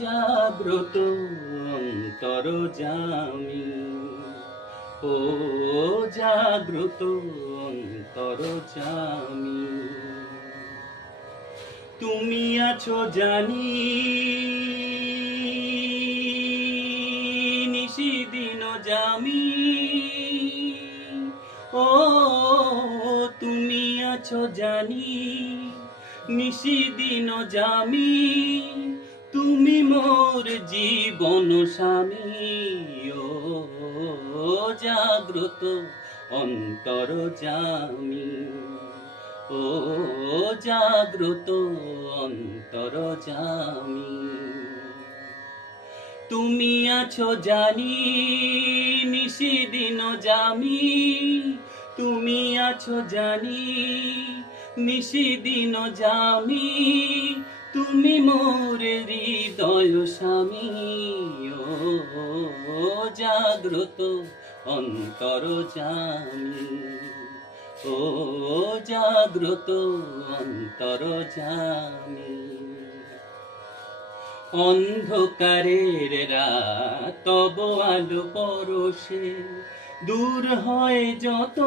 জাগ্রত অন্তরজামি, ও জাগ্রত অন্তরজামি। তুমি আছো জানি নিশিদিন জামি, ও তুমি আছো জানি নিশিদিন জামি। তুমি মোর জীবন স্বামী, ও জাগ্রত অন্তরজামি, ও জাগ্রত অন্তরজামি। তুমি আছো জানি নিশিদিন জামি, তুমি আছো জানি নিশিদিন জামি। তুমি মোর হৃদয় স্বামী, ও জাগ্রত অন্তরজামি, ও জাগ্রত অন্তরজামি। অন্ধকারের রাত তব আলো পরশে, দূর হয় যত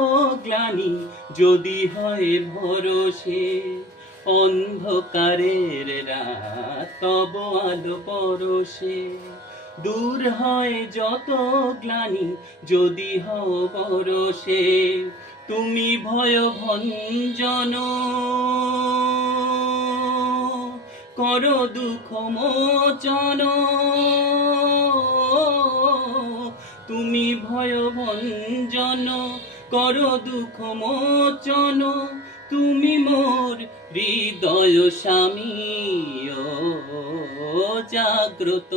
গ্লানি যদি হয় ভরসে। অন্ধকারের রাত তব আলো পরশে, দূর হয় যত গ্লানি যদি হও ভরসে। তুমি ভয় ভঞ্জন করো দুঃখ মোচন, তুমি ভয় ভঞ্জন করো দুঃখ মোচন। তুমি মোর হৃদয় স্বামী, ও জাগ্রত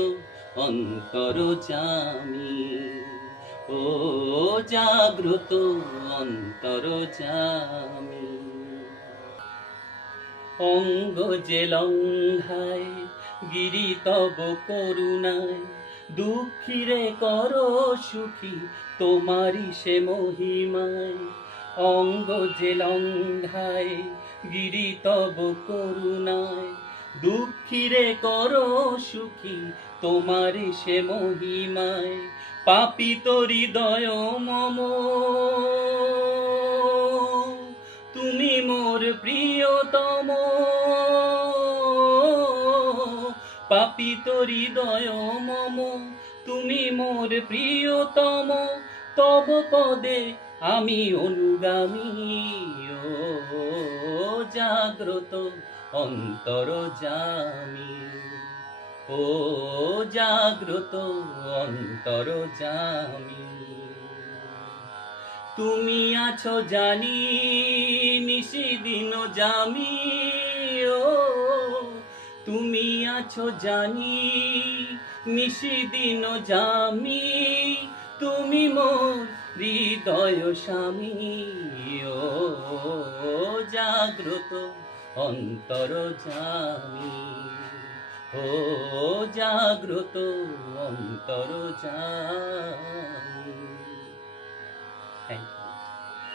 অন্তরজামি, ও জাগ্রত অন্তরজামি। অঙ্গ যে লঙ্ঘায় গিরি তব করুণায়, দুঃখীরে করো সুখী তোমারি সে মহিমায়। অঙ্গ যে লঙ্ঘায় গিরি তব করুণায়, দুঃখীরে করো সুখী তোমারি সে মহিমায়। পাপিত হৃদয় মম তুমি মোর প্রিয়তম, পাপিত হৃদয় মম তুমি মোর প্রিয়তম। তব পদে আমি অনুগামী, ও জাগ্রত অন্তরজামি, ও জাগ্রত অন্তরজামি। তুমি আছো জানি নিশিদিন জামি, ও তুমি আছো জানি নিশিদিন জামি। তুমি মোর হৃদয় স্বামী, ও জাগ্রত অন্তরজামি, ও জাগ্রত অন্তরজামি।